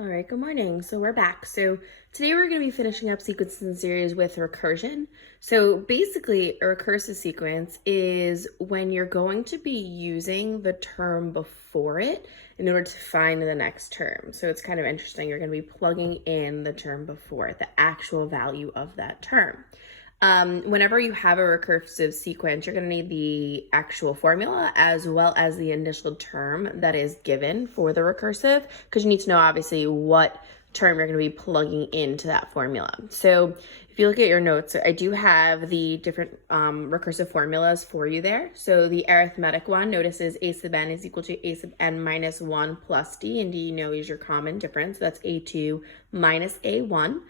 All right, good morning. So we're back. So today we're going to be finishing up sequences and series with recursion. So basically, a recursive sequence is when you're going to be using the term before it in order to find the next term. So it's kind of interesting. You're going to be plugging in the term before it, the actual value of that term. Whenever you have a recursive sequence, you're going to need the actual formula as well as the initial term that is given for the recursive, because you need to know obviously what term you're going to be plugging into that formula. So if you look at your notes, I do have the different recursive formulas for you there. So the arithmetic one, notice is a sub n is equal to a sub n minus 1 plus d, and d you know is your common difference. So that's a2 minus a1.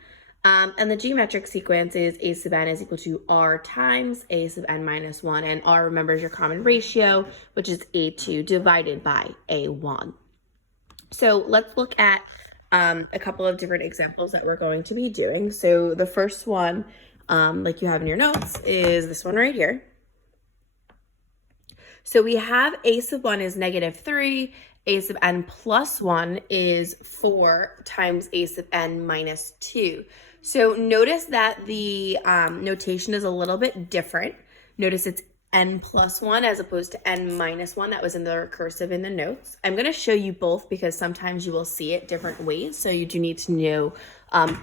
And the geometric sequence is a sub n is equal to r times a sub n minus 1. And r, remember, is your common ratio, which is a2 divided by a1. So let's look at a couple of different examples that we're going to be doing. So the first one, like you have in your notes, is this one right here. So we have a sub 1 is negative 3. A sub n plus 1 is 4 times a sub n minus 2. So notice that the notation is a little bit different. Notice it's n plus 1 as opposed to n minus 1 that was in the recursive in the notes. I'm going to show you both because sometimes you will see it different ways. So you do need to know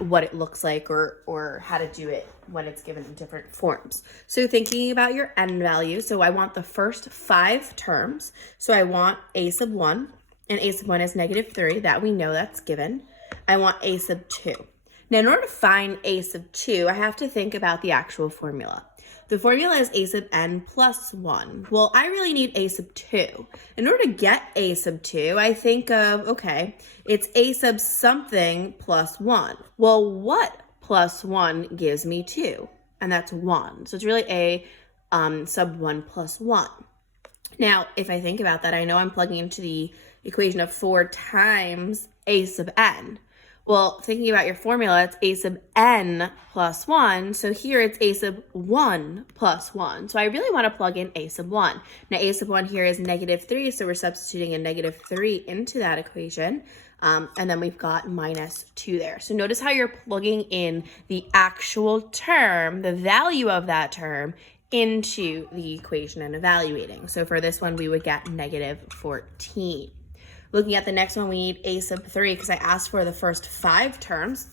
what it looks like or how to do it when it's given in different forms. So thinking about your n value, so I want the first 5 terms. So I want a sub 1, and a sub 1 is negative 3. That we know that's given. I want a sub 2. Now, in order to find a sub 2, I have to think about the actual formula. The formula is a sub n plus 1. Well, I really need a sub 2. In order to get a sub 2, I think of, okay, it's a sub something plus 1. Well, what plus 1 gives me 2? And that's 1. So it's really a sub 1 plus 1. Now, if I think about that, I know I'm plugging into the equation of 4 times a sub n. Well, thinking about your formula, it's a sub n plus 1. So here it's a sub 1 plus 1. So I really want to plug in a sub 1. Now, a sub 1 here is negative 3. So we're substituting a negative 3 into that equation. And then we've got minus 2 there. So notice how you're plugging in the actual term, the value of that term, into the equation and evaluating. So for this one, we would get negative 14. Looking at the next one, we need a sub 3 because I asked for the first 5 terms.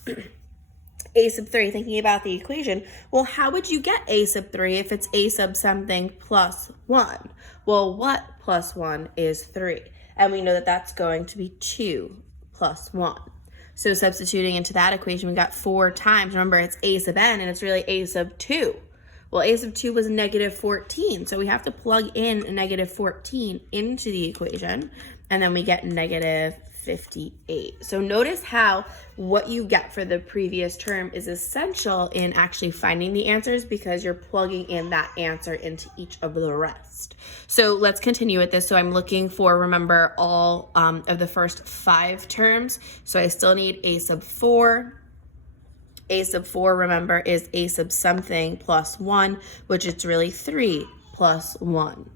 A sub 3, thinking about the equation, well, how would you get a sub 3 if it's a sub something plus 1? Well, what plus 1 is 3? And we know that that's going to be 2 plus 1. So substituting into that equation, we got 4 times. Remember, it's a sub n, and it's really a sub 2. Well, a sub 2 was negative 14, so we have to plug in a negative 14 into the equation, and then we get negative 58. So notice how what you get for the previous term is essential in actually finding the answers because you're plugging in that answer into each of the rest. So let's continue with this. So I'm looking for, remember, all of the first 5 terms. So I still need a sub 4. A sub 4, remember, is a sub something plus 1, which it's really 3 plus 1.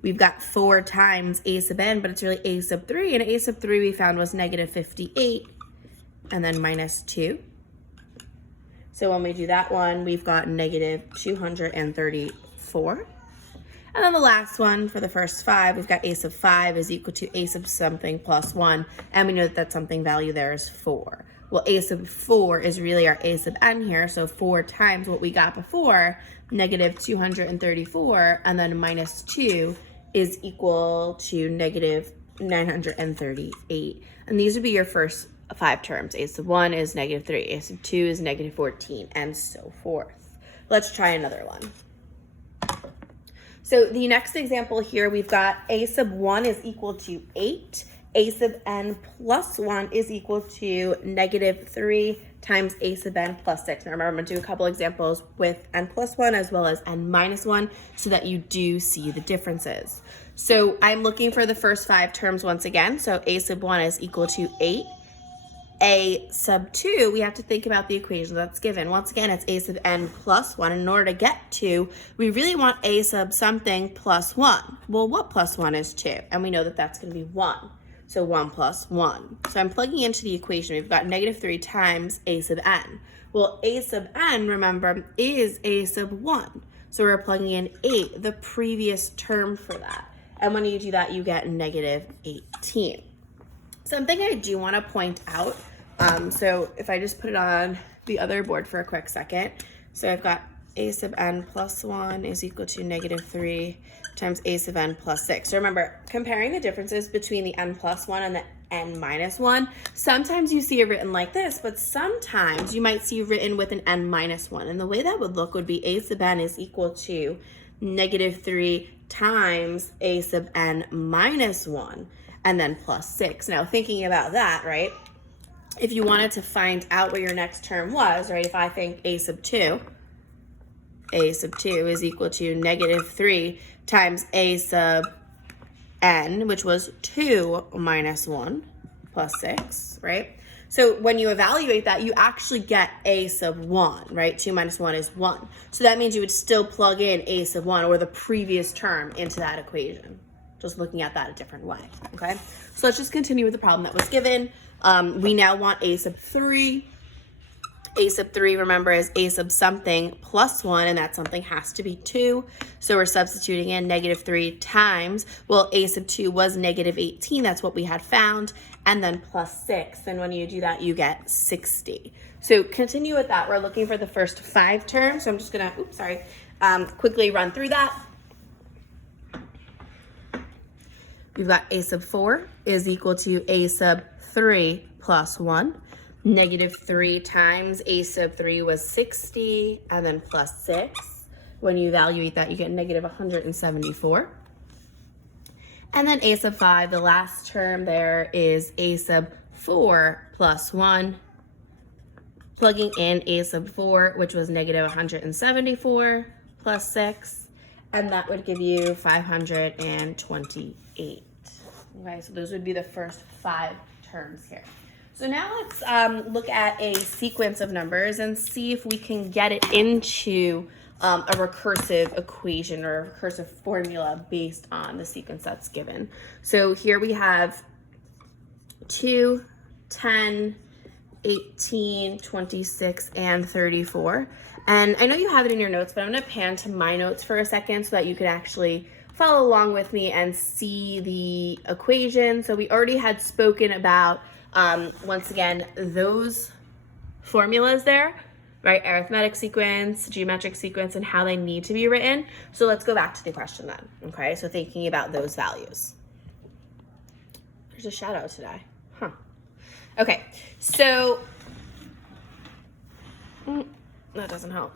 We've got 4 times a sub n, but it's really a sub 3, and a sub 3 we found was negative 58, and then minus 2. So when we do that one, we've got negative 234. And then the last one for the first 5, we've got a sub 5 is equal to a sub something plus 1, and we know that that something value there is 4. Well, a sub 4 is really our a sub n here, so 4 times what we got before, negative 234, and then minus 2 is equal to negative 938. And these would be your first 5 terms. A sub 1 is negative 3, a sub 2 is negative 14, and so forth. Let's try another one. So the next example here, we've got a sub 1 is equal to 8. A sub n plus 1 is equal to negative 3 times a sub n plus 6. Now remember, I'm going to do a couple examples with n plus 1 as well as n minus 1 so that you do see the differences. So I'm looking for the first 5 terms once again. So a sub 1 is equal to 8. A sub 2, we have to think about the equation that's given. Once again, it's a sub n plus 1. In order to get 2, we really want a sub something plus 1. Well, what plus 1 is 2? And we know that that's going to be 1. So 1 plus 1. So I'm plugging into the equation. We've got negative 3 times a sub n. Well, a sub n, remember, is a sub 1. So we're plugging in 8, the previous term for that. And when you do that, you get negative 18. Something I do want to point out, so if I just put it on the other board for a quick second. So I've got a sub n plus 1 is equal to negative 3 times a sub n plus 6. So remember, comparing the differences between the n plus 1 and the n minus 1, sometimes you see it written like this, but sometimes you might see written with an n minus 1. And the way that would look would be a sub n is equal to negative 3 times a sub n minus 1, and then plus 6. Now, thinking about that, right, if you wanted to find out what your next term was, right, if I think a sub 2 is equal to negative 3 times a sub n, which was 2 minus 1 plus 6, right? So when you evaluate that, you actually get a sub 1, right? 2 minus 1 is 1. So that means you would still plug in a sub 1 or the previous term into that equation. Just looking at that a different way, okay? So let's just continue with the problem that was given. We now want a sub 3. A sub 3, remember, is a sub something plus 1, and that something has to be 2. So we're substituting in negative 3 times, well, a sub 2 was negative 18. That's what we had found. And then plus 6. And when you do that, you get 60. So continue with that. We're looking for the first 5 terms. So I'm just going to, quickly run through that. We've got a sub 4 is equal to a sub 3 plus 1. Negative 3 times a sub 3 was 60, and then plus 6. When you evaluate that, you get negative 174. And then a sub 5, the last term there is a sub 4 plus 1. Plugging in a sub 4, which was negative 174 plus 6, and that would give you 528. Okay, so those would be the first 5 terms here. So now let's look at a sequence of numbers and see if we can get it into a recursive equation or a recursive formula based on the sequence that's given. So here we have 2, 10, 18, 26, and 34. And I know you have it in your notes, but I'm going to pan to my notes for a second so that you can actually follow along with me and see the equation. So we already had spoken about once again, those formulas there, right? Arithmetic sequence, geometric sequence, and how they need to be written. So let's go back to the question then, okay? So thinking about those values. There's a shadow today, huh? Okay, so that doesn't help.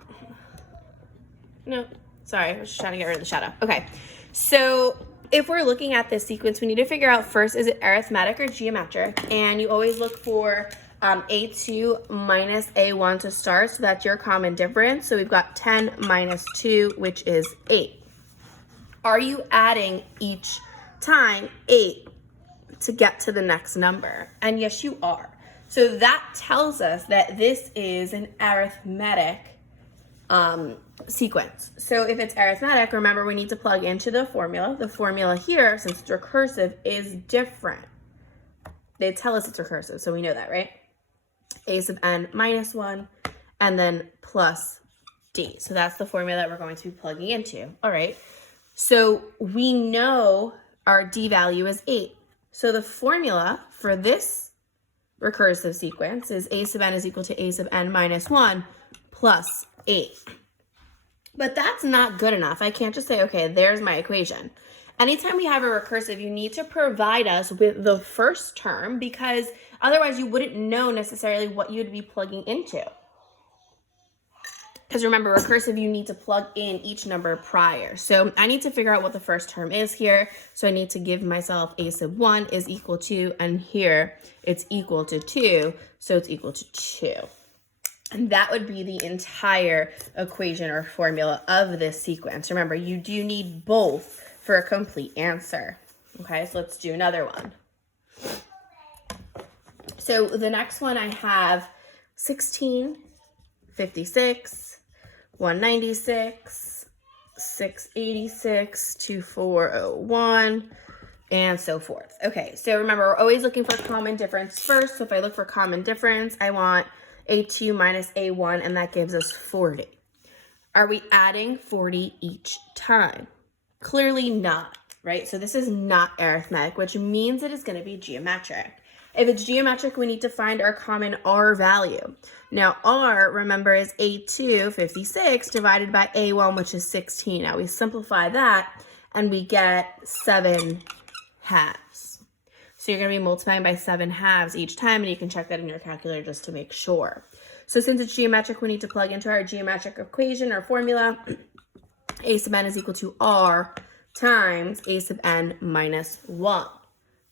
No, sorry, I was just trying to get rid of the shadow. Okay, so if we're looking at this sequence, we need to figure out first, is it arithmetic or geometric? And you always look for A2 minus A1 to start, so that's your common difference. So we've got 10 minus 2, which is 8. Are you adding each time 8 to get to the next number? And yes, you are. So that tells us that this is an arithmetic sequence. So if it's arithmetic, remember we need to plug into the formula. The formula here, since it's recursive, is different. They tell us it's recursive, so we know that, right? A sub n minus 1, and then plus d. So that's the formula that we're going to be plugging into. All right. So we know our d value is 8. So the formula for this recursive sequence is a sub n is equal to a sub n minus 1 plus 8. But that's not good enough. I can't just say, okay, there's my equation. Anytime we have a recursive, you need to provide us with the first term, because otherwise you wouldn't know necessarily what you'd be plugging into. Because remember, recursive, you need to plug in each number prior. So I need to figure out what the first term is here. So I need to give myself a sub 1 is equal to, and here it's equal to 2, so it's equal to 2. And that would be the entire equation or formula of this sequence. Remember, you do need both for a complete answer. Okay, so let's do another one. So the next one I have 16, 56, 196, 686, 2401, and so forth. Okay, so remember, we're always looking for common difference first. So if I look for common difference, I want A2 minus A1, and that gives us 40. Are we adding 40 each time? Clearly not, right? So this is not arithmetic, which means it is going to be geometric. If it's geometric, we need to find our common R value. Now, R, remember, is A2, 56, divided by A1, which is 16. Now, we simplify that, and we get 7 halves. So you're going to be multiplying by 7 halves each time, and you can check that in your calculator just to make sure. So since it's geometric, we need to plug into our geometric equation or formula. A sub n is equal to R times A sub n minus 1.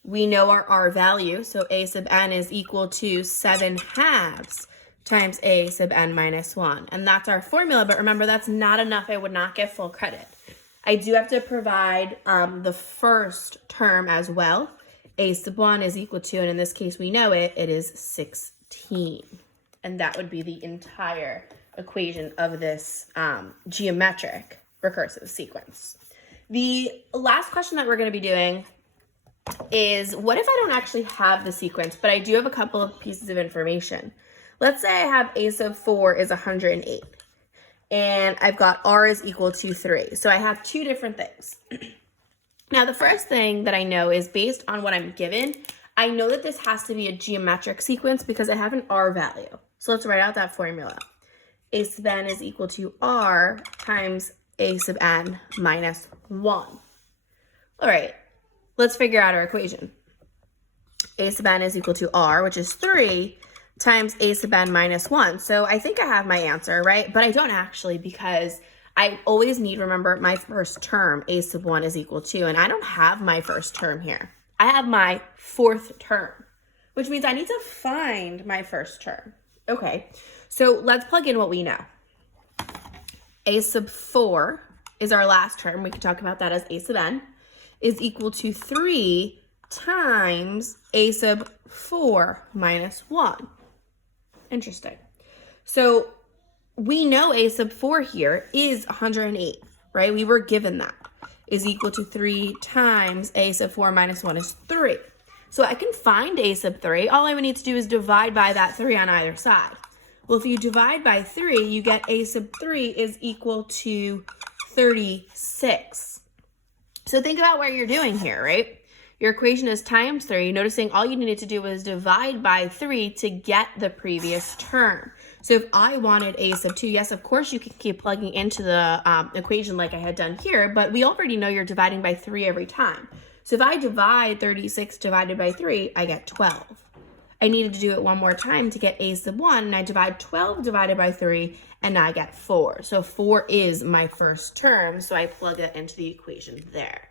We know our R value, so A sub n is equal to 7 halves times A sub n minus 1. And that's our formula, but remember, that's not enough. I would not get full credit. I do have to provide the first term as well. A sub 1 is equal to, and in this case we know it is 16. And that would be the entire equation of this geometric recursive sequence. The last question that we're going to be doing is, what if I don't actually have the sequence, but I do have a couple of pieces of information? Let's say I have A sub 4 is 108, and I've got R is equal to 3. So I have two different things. Now, the first thing that I know is, based on what I'm given, I know that this has to be a geometric sequence because I have an R value. So let's write out that formula. A sub n is equal to R times A sub n minus 1. All right. Let's figure out our equation. A sub n is equal to R, which is 3, times A sub n minus 1. So I think I have my answer, right? But I don't actually, because I always need, remember, my first term, A sub 1 is equal to, and I don't have my first term here. I have my fourth term, which means I need to find my first term. Okay, so let's plug in what we know. A sub 4 is our last term. We can talk about that as A sub n is equal to 3 times A sub 4 minus 1. Interesting. So we know A sub 4 here is 108, right? We were given that is equal to 3 times A sub 4 minus 1 is 3. So I can find A sub 3. All I would need to do is divide by that 3 on either side. Well, if you divide by 3, you get A sub 3 is equal to 36. So think about what you're doing here, right? Your equation is times 3. Noticing all you needed to do was divide by 3 to get the previous term. So if I wanted A sub 2, yes, of course you can keep plugging into the equation like I had done here, but we already know you're dividing by 3 every time. So if I divide 36 divided by 3, I get 12. I needed to do it one more time to get A sub 1, and I divide 12 divided by 3, and now I get 4. So 4 is my first term, so I plug it into the equation there.